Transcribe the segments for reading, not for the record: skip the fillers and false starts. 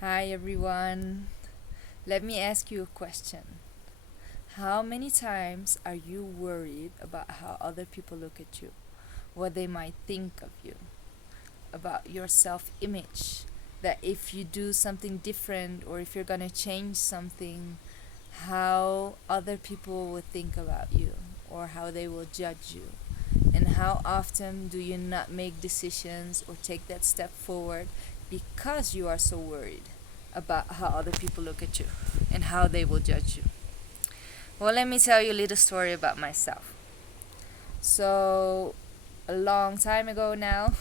Hi everyone. Let me ask you a question. How many times are you worried about how other people look at you? What they might think of you? About your self image? That if you do something different or if you're gonna change something, how other people will think about you or how they will judge you? And how often do you not make decisions or take that step forward because you are so worried about how other people look at you and how they will judge you? Well, let me tell you a little story about myself. So, a long time ago now,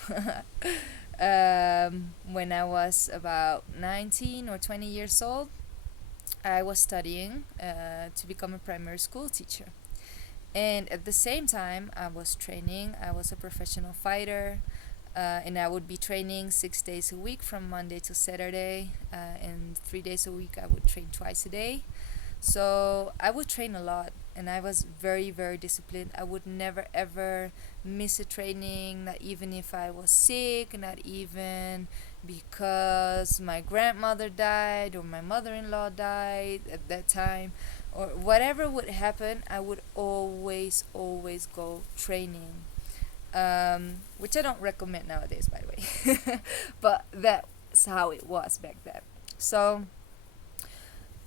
when I was about 19 or 20 years old, I was studying to become a primary school teacher. And at the same time, I was training. I was a professional fighter, and I would be training 6 days a week from Monday to Saturday, and 3 days a week I would train twice a day. So I would train a lot, and I was very, very disciplined. I would never ever miss a training, not even if I was sick, not even because my grandmother died or my mother in law died at that time, or whatever would happen, I would always, always go training. Which I don't recommend nowadays, by the way. But that's how it was back then. So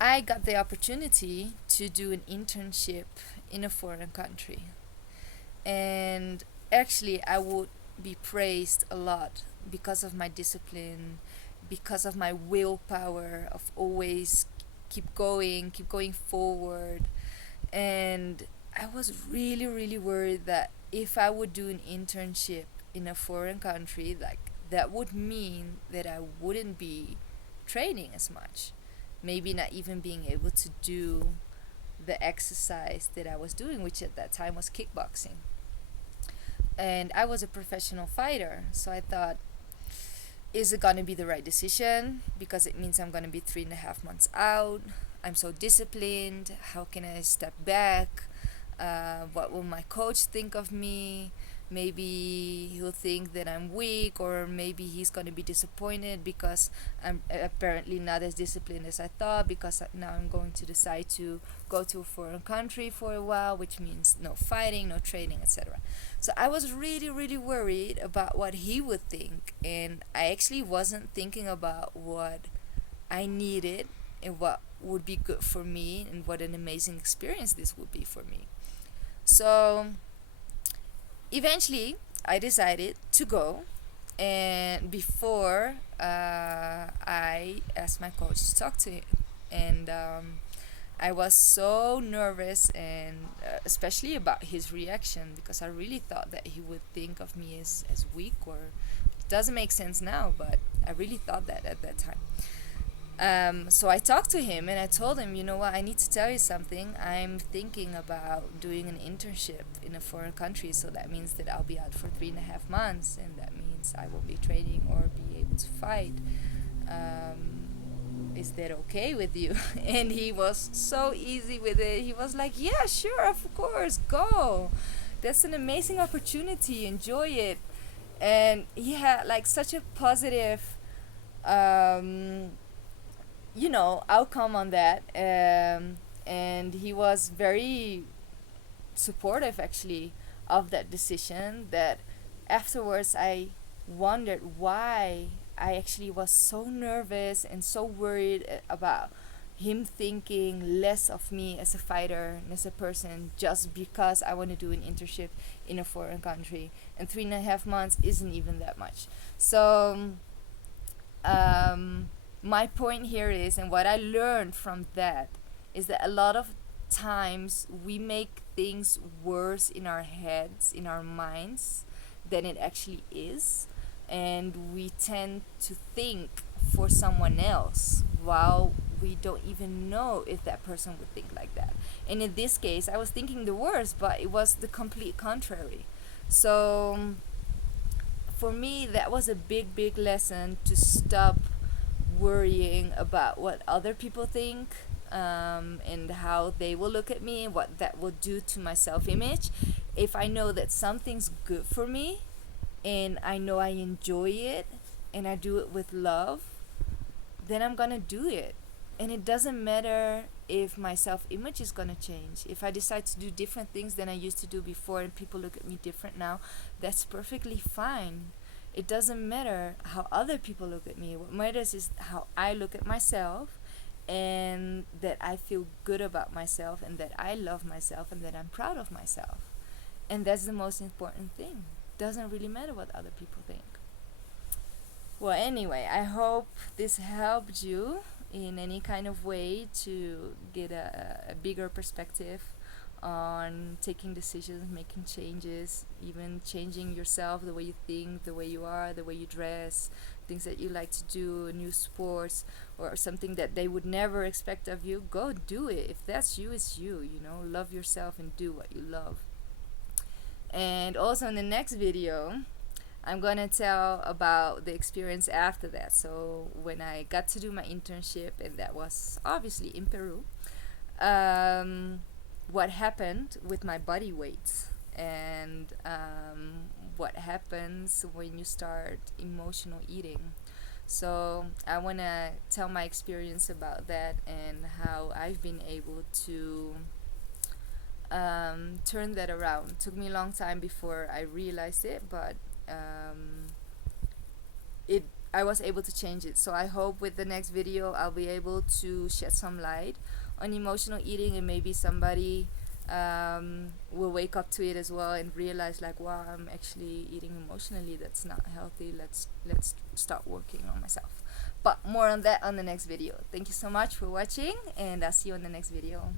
I got the opportunity to do an internship in a foreign country. And actually, I would be praised a lot because of my discipline, because of my willpower of always keep going forward. And I was really, really worried that if I would do an internship in a foreign country, like that would mean that I wouldn't be training as much. Maybe not even being able to do the exercise that I was doing, which at that time was kickboxing. And I was a professional fighter, so I thought, is it gonna be the right decision? Because it means I'm gonna be 3.5 months out. I'm so disciplined. How can I step back? What will my coach think of me? Maybe he'll think that I'm weak, or maybe he's going to be disappointed because I'm apparently not as disciplined as I thought, because now I'm going to decide to go to a foreign country for a while, which means no fighting, no training, etc. So I was really, really worried about what he would think, and I actually wasn't thinking about what I needed and what would be good for me and what an amazing experience this would be for me. So eventually, I decided to go. And before I asked my coach to talk to him, and I was so nervous, and especially about his reaction, because I really thought that he would think of me as weak, or it doesn't make sense now, but I really thought that at that time. So I talked to him and I told him, you know what, I need to tell you something. I'm thinking about doing an internship in a foreign country, so that means that I'll be out for 3.5 months, and that means I will be training or be able to fight. Is that okay with you? And he was so easy with it. He was like, yeah, sure, of course, go. That's an amazing opportunity. Enjoy it. And he had like such a positive um, outcome on that, and he was very supportive actually of that decision. That afterwards I wondered why I actually was so nervous and so worried about him thinking less of me as a fighter and as a person just because I want to do an internship in a foreign country, and 3.5 months isn't even that much. So my point here is, and what I learned from that, is that a lot of times we make things worse in our heads, in our minds, than it actually is. And we tend to think for someone else while we don't even know if that person would think like that. And in this case, I was thinking the worst, but it was the complete contrary. So for me, that was a big, big lesson to stop worrying about what other people think, and how they will look at me and what that will do to my self image. If I know that something's good for me and I know I enjoy it and I do it with love, then I'm gonna do it. And it doesn't matter if my self image is gonna change. If I decide to do different things than I used to do before and people look at me different now, that's perfectly fine. It doesn't matter how other people look at me. What matters is how I look at myself, and that I feel good about myself, and that I love myself, and that I'm proud of myself. And that's the most important thing. Doesn't really matter what other people think. Well, anyway, I hope this helped you in any kind of way to get a bigger perspective on taking decisions, making changes, even changing yourself, the way you think, the way you are, the way you dress, things that you like to do, new sports, or something that they would never expect of you. Go do it. If that's you, it's you, you know. Love yourself and do what you love. And also in the next video, I'm gonna tell about the experience after that. So when I got to do my internship, and that was obviously in Peru, what happened with my body weight, and what happens when you start emotional eating. So I wanna tell my experience about that and how I've been able to turn that around. It took me a long time before I realized it, but um, it I was able to change it. So I hope with the next video I'll be able to shed some light on emotional eating, and maybe somebody will wake up to it as well and realize like, wow, I'm actually eating emotionally. That's not healthy. Let's start working on myself. But more on that on the next video. Thank you so much for watching, and I'll see you on the next video.